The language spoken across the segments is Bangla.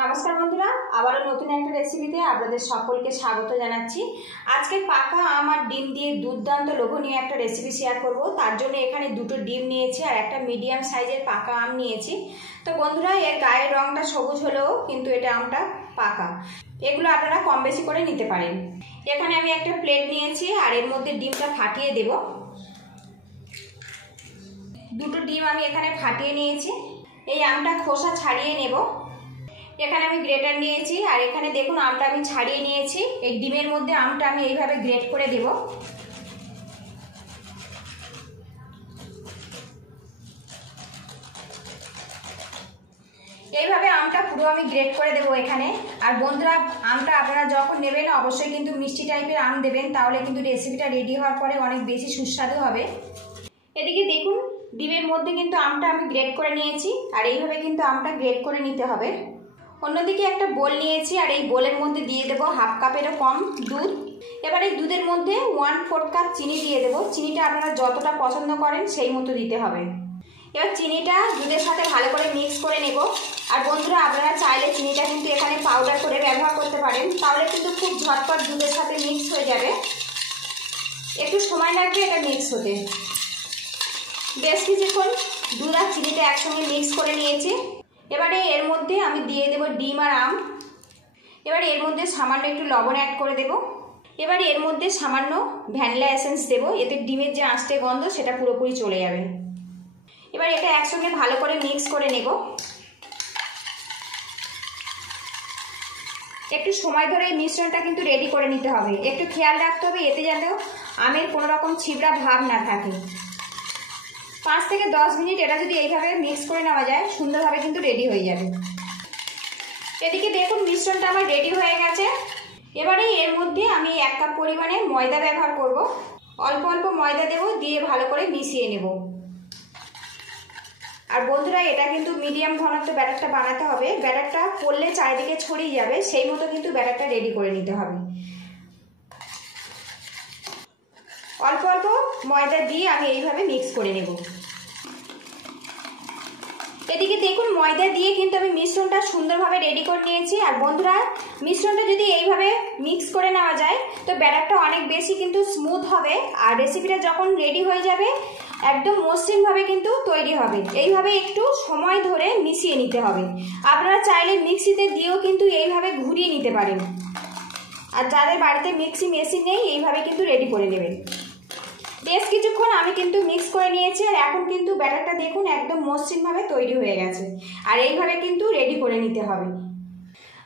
নমস্কার বন্ধুরা, আবারও নতুন একটা রেসিপিতে আপনাদের সকলকে স্বাগত জানাচ্ছি। আজকে পাকা আম আর ডিম দিয়ে দুর্দান্ত লোভনীয় একটা রেসিপি শেয়ার করব। তার জন্য এখানে দুটো ডিম নিয়েছি আর একটা মিডিয়াম সাইজের পাকা আম নিয়েছি। তো বন্ধুরা, এর গায়ের রংটা সবুজ হলেও কিন্তু এটা আমটা পাকা। এগুলো আপনারা কম বেশি করে নিতে পারেন। এখানে আমি একটা প্লেট নিয়েছি আর এর মধ্যে ডিমটা ফাটিয়ে দেব। দুটো ডিম আমি এখানে ফাটিয়ে নিয়েছি। এই আমটা খোসা ছাড়িয়ে নেব। এখানে আমি গ্রেটার নিয়েছি আর এখানে দেখুন আমটা আমি ছাড়িয়ে নিয়েছি। এই ডিমের মধ্যে আমটা আমি এইভাবে গ্রেট করে দেব। এইভাবে আমটা পুরো আমি গ্রেট করে দেব এখানে। আর বন্ধুরা, আমটা আপনারা যখন নেবেন অবশ্যই কিন্তু মিষ্টি টাইপের আম দেবেন, তাহলে কিন্তু রেসিপিটা রেডি হওয়ার পরে অনেক বেশি সুস্বাদু হবে। এদিকে দেখুন ডিমের মধ্যে কিন্তু আমটা আমি গ্রেট করে নিয়েছি আর এইভাবে কিন্তু আমটা গ্রেট করে নিতে হবে। অন্যদিকে একটা বোল নিয়েছি আর এই বোলের মধ্যে দিয়ে দেবো হাফ কাপেরও কম দুধ। এবার এই দুধের মধ্যে 1/4 কাপ চিনি দিয়ে দেবো। চিনিটা আপনারা যতটা পছন্দ করেন সেই মতো দিতে হবে। এবার চিনিটা দুধের সাথে ভালো করে মিক্স করে নেব। আর বন্ধুরা, আপনারা চাইলে চিনিটা কিন্তু এখানে পাউডার করে ব্যবহার করতে পারেন, তাহলে কিন্তু খুব ঝটপট দুধের সাথে মিক্স হয়ে যাবে। একটু সময় লাগবে এটা মিক্স হতে। বেশ কিছুক্ষণ দুধ আর চিনিটা একসঙ্গে মিক্স করে নিয়েছি। এবারে এর মধ্যে আমি দিয়ে দেব ডিম আর আম। এবারে এর মধ্যে সামান্য একটু লবণ অ্যাড করে দেব। এবারে এর মধ্যে সামান্য ভ্যানিলা এসেন্স দেব, এতে ডিমের যে আঁশটে গন্ধ সেটা পুরোপুরি চলে যাবে। এবার এটা একসঙ্গে ভালো করে মিক্স করে নেব। একটু সময় ধরে এই মিশ্রণটা কিন্তু রেডি করে নিতে হবে। একটু খেয়াল রাখতে হবে এতে যেন আমের কোনো রকম ছিবড়া ভাব না থাকে। 5 থেকে 10 মিনিট এটা যদি এইভাবে মিক্স করে নেওয়া যায় সুন্দরভাবে কিন্তু রেডি হয়ে যাবে। এদিকে দেখুন মিশ্রণটা আমার রেডি হয়ে গেছে। এবারে এর মধ্যে আমি 1 কাপ পরিমাণে ময়দা ব্যবহার করব। অল্প অল্প ময়দা দেব, দিয়ে ভালো করে মিশিয়ে নেব। আর বন্ধুরা, এটা কিন্তু মিডিয়াম ঘনত্ব ব্যাটারটা বানাতে হবে। ব্যাটারটা পড়লে চারিদিকে ছড়িয়ে যাবে, সেই মতো কিন্তু ব্যাটারটা রেডি করে নিতে হবে। অল্প অল্প ময়দা দিয়ে আমি এইভাবে মিক্স করে নেব। এদিকে দেখুন ময়দা দিয়ে কিন্তু আমি মিশ্রণটা সুন্দরভাবে রেডি করে নিয়েছি। আর বন্ধুরা, মিশ্রণটা যদি এইভাবে মিক্স করে নেওয়া যায় তো ব্যাটারটা অনেক বেশি কিন্তু স্মুথ হবে। আর রেসিপিটা যখন রেডি হয়ে যাবে একদম মসৃণভাবে কিন্তু তৈরি হবে। এইভাবে একটু সময় ধরে মিশিয়ে নিতে হবে। আপনারা চাইলে মিক্সিতে দিয়েও কিন্তু এইভাবে ঘুরিয়ে নিতে পারেন। আর যাদের বাড়িতে মিক্সি মেশিন নেই এইভাবে কিন্তু রেডি করে নেবেন। বেশ কিছুক্ষণ আমি কিন্তু মিক্স করে নিয়েছি আর এখন কিন্তু ব্যাটারটা দেখুন একদম মসৃণভাবে তৈরি হয়ে গেছে। আর এইভাবে কিন্তু রেডি করে নিতে হবে।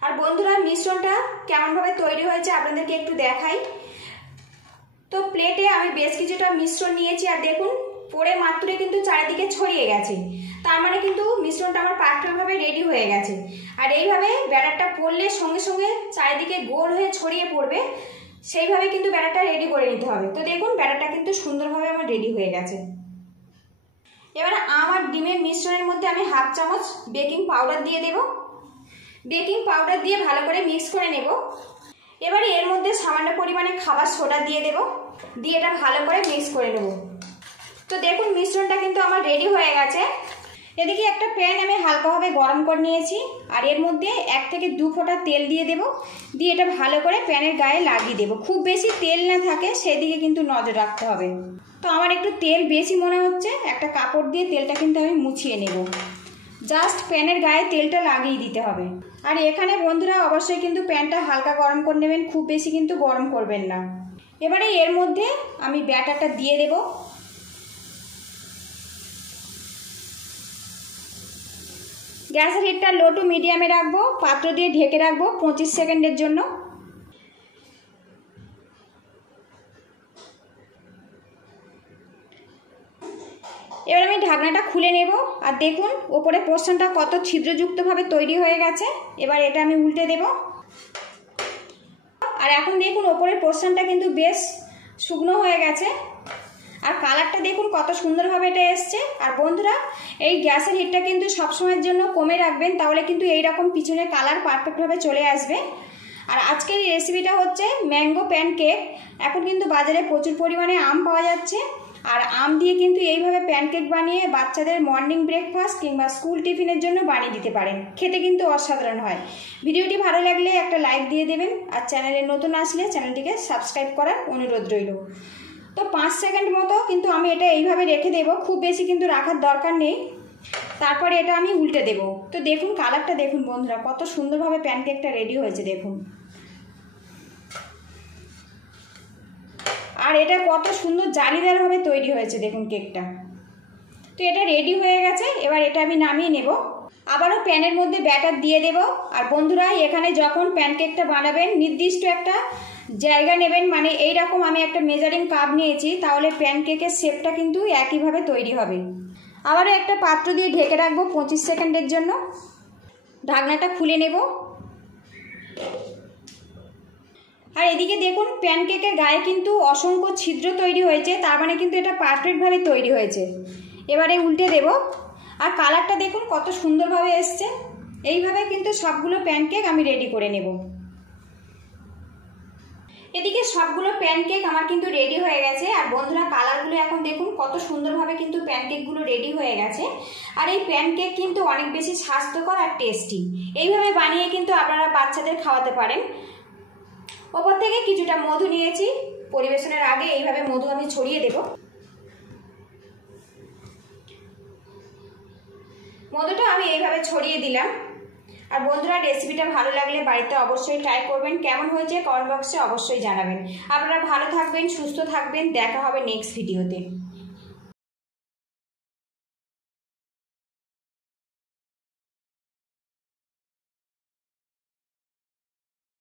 আর বন্ধুরা, মিশ্রণটা কেমনভাবে তৈরি হয়েছে আপনাদেরকে একটু দেখাই। তো প্লেটে আমি বেশ কিছুটা মিশ্রণ নিয়েছি আর দেখুন পরে মাত্রে কিন্তু চারিদিকে ছড়িয়ে গেছে। তার মানে কিন্তু মিশ্রণটা আমার পারফেক্টভাবে রেডি হয়ে গেছে। আর এইভাবে ব্যাটারটা পড়লে সঙ্গে সঙ্গে চারিদিকে গোল হয়ে ছড়িয়ে পড়বে, সেইভাবে কিন্তু ব্যাটারটা রেডি করে নিতে হবে। তো দেখুন ব্যাটারটা কিন্তু সুন্দরভাবে আমার রেডি হয়ে গেছে। এবার আমার ডিমের মিশ্রণের মধ্যে আমি হাফ চামচ বেকিং পাউডার দিয়ে দেব। বেকিং পাউডার দিয়ে ভালো করে মিক্স করে নেব। এবারে এর মধ্যে সামান্য পরিমাণে খাবার সোডা দিয়ে দেব, দিয়ে এটা ভালো করে মিক্স করে নেব। তো দেখুন মিশ্রণটা কিন্তু আমার রেডি হয়ে গেছে। এদিকে একটা প্যান আমি হালকাভাবে গরম করে নিয়েছি আর এর মধ্যে 1 থেকে 2 ফোঁটা তেল দিয়ে দেব। দিয়ে এটা ভালো করে প্যানের গায়ে লাগিয়ে দেব। খুব বেশি তেল না থাকে সেদিকে কিন্তু নজর রাখতে হবে। তো আমার একটু তেল বেশি মনে হচ্ছে, একটা কাপড় দিয়ে তেলটা কিন্তু আমি মুছিয়ে নেব। জাস্ট প্যানের গায়ে তেলটা লাগিয়ে দিতে হবে। আর এখানে বন্ধুরা অবশ্যই কিন্তু প্যানটা হালকা গরম করে নেবেন, খুব বেশি কিন্তু গরম করবেন না। এবারে এর মধ্যে আমি ব্যাটারটা দিয়ে দেব। গ্যাসের হিটটা লো টু মিডিয়ামে রাখবো, পাত্র দিয়ে ঢেকে রাখবো 25 সেকেন্ডের জন্য। এবার আমি ঢাকনাটা খুলে নেব আর দেখুন ওপরে পোর্শনটা কত ছিদ্রযুক্তভাবে তৈরি হয়ে গেছে। এবার এটা আমি উল্টে দেব। আর এখন দেখুন ওপরের পোর্শনটা কিন্তু বেশ শুকনো হয়ে গেছে আর কালারটা দেখুন কত সুন্দরভাবে এটা এসছে। আর বন্ধুরা, এই গ্যাসের হিটটা কিন্তু সবসময়ের জন্য কমে রাখবেন, তাহলে কিন্তু এইরকম পিছনের কালার পারফেক্টভাবে চলে আসবে। আর আজকের এই রেসিপিটা হচ্ছে ম্যাঙ্গো প্যানকেক। এখন কিন্তু বাজারে প্রচুর পরিমাণে আম পাওয়া যাচ্ছে আর আম দিয়ে কিন্তু এইভাবে প্যানকেক বানিয়ে বাচ্চাদের মর্নিং ব্রেকফাস্ট কিংবা স্কুল টিফিনের জন্য বানিয়ে দিতে পারেন। খেতে কিন্তু অসাধারণ হয়। ভিডিওটি ভালো লাগলে একটা লাইক দিয়ে দেবেন, আর চ্যানেলে নতুন আসলে চ্যানেলটিকে সাবস্ক্রাইব করার অনুরোধ রইল। তো 5 সেকেন্ড মতো কিন্তু আমি এটা এইভাবে রেখে দেব, খুব বেশি কিন্তু রাখার দরকার নেই। তারপরে এটা আমি উল্টে দেব। তো দেখুন কালারটা দেখুন বন্ধুরা, কত সুন্দরভাবে প্যানকেকটা রেডি হয়েছে দেখুন। আর এটা কত সুন্দর জালিদারভাবে তৈরি হয়েছে দেখুন কেকটা। তো এটা রেডি হয়ে গেছে, এবার এটা আমি নামিয়ে নেব। আবারও প্যানের মধ্যে ব্যাটার দিয়ে দেব। আর বন্ধুরা এখানে যখন প্যানকেকটা বানাবেন নির্দিষ্ট একটা জায়গা নেবেন, মানে এইরকম আমি একটা মেজারিং কাপ নিয়েছি, তাহলে প্যানকেকের শেপটা কিন্তু একইভাবে তৈরি হবে। আবারও একটা পাত্র দিয়ে ঢেকে রাখবো 25 সেকেন্ডের জন্য। ঢাকনাটা খুলে নেব। আর এদিকে দেখুন প্যানকেকের গায়ে কিন্তু অসংখ্য ছিদ্র তৈরি হয়েছে, তার মানে কিন্তু এটা পারফেক্টভাবে তৈরি হয়েছে। এবারে উল্টে দেব। আর কালারটা দেখুন কত সুন্দরভাবে এসছে। এইভাবে কিন্তু সবগুলো প্যানকেক আমি রেডি করে নেব। এদিকে সবগুলো প্যানকেক আমার কিন্তু রেডি হয়ে গেছে। আর বন্ধুরা কালারগুলো এখন দেখুন কত সুন্দরভাবে কিন্তু প্যানকেকগুলো রেডি হয়ে গেছে। আর এই প্যানকেক কিন্তু অনেক বেশি স্বাস্থ্যকর আর টেস্টি। এইভাবে বানিয়ে কিন্তু আপনারা বাচ্চাদের খাওয়াতে পারেন। ওপর থেকে কিছুটা মধু নিয়েছি, পরিবেশনের আগে এইভাবে মধু আমি ছড়িয়ে দেব। মধুটা আমি এইভাবে ছড়িয়ে দিলাম। আর বন্ধুরা রেসিপিটা ভালো লাগলে বাড়িতে অবশ্যই ট্রাই করবেন। কেমন হয়েছে কমেন্ট বক্সে অবশ্যই জানাবেন। আপনারা ভালো থাকবেন, সুস্থ থাকবেন। দেখা হবে নেক্সট ভিডিওতে।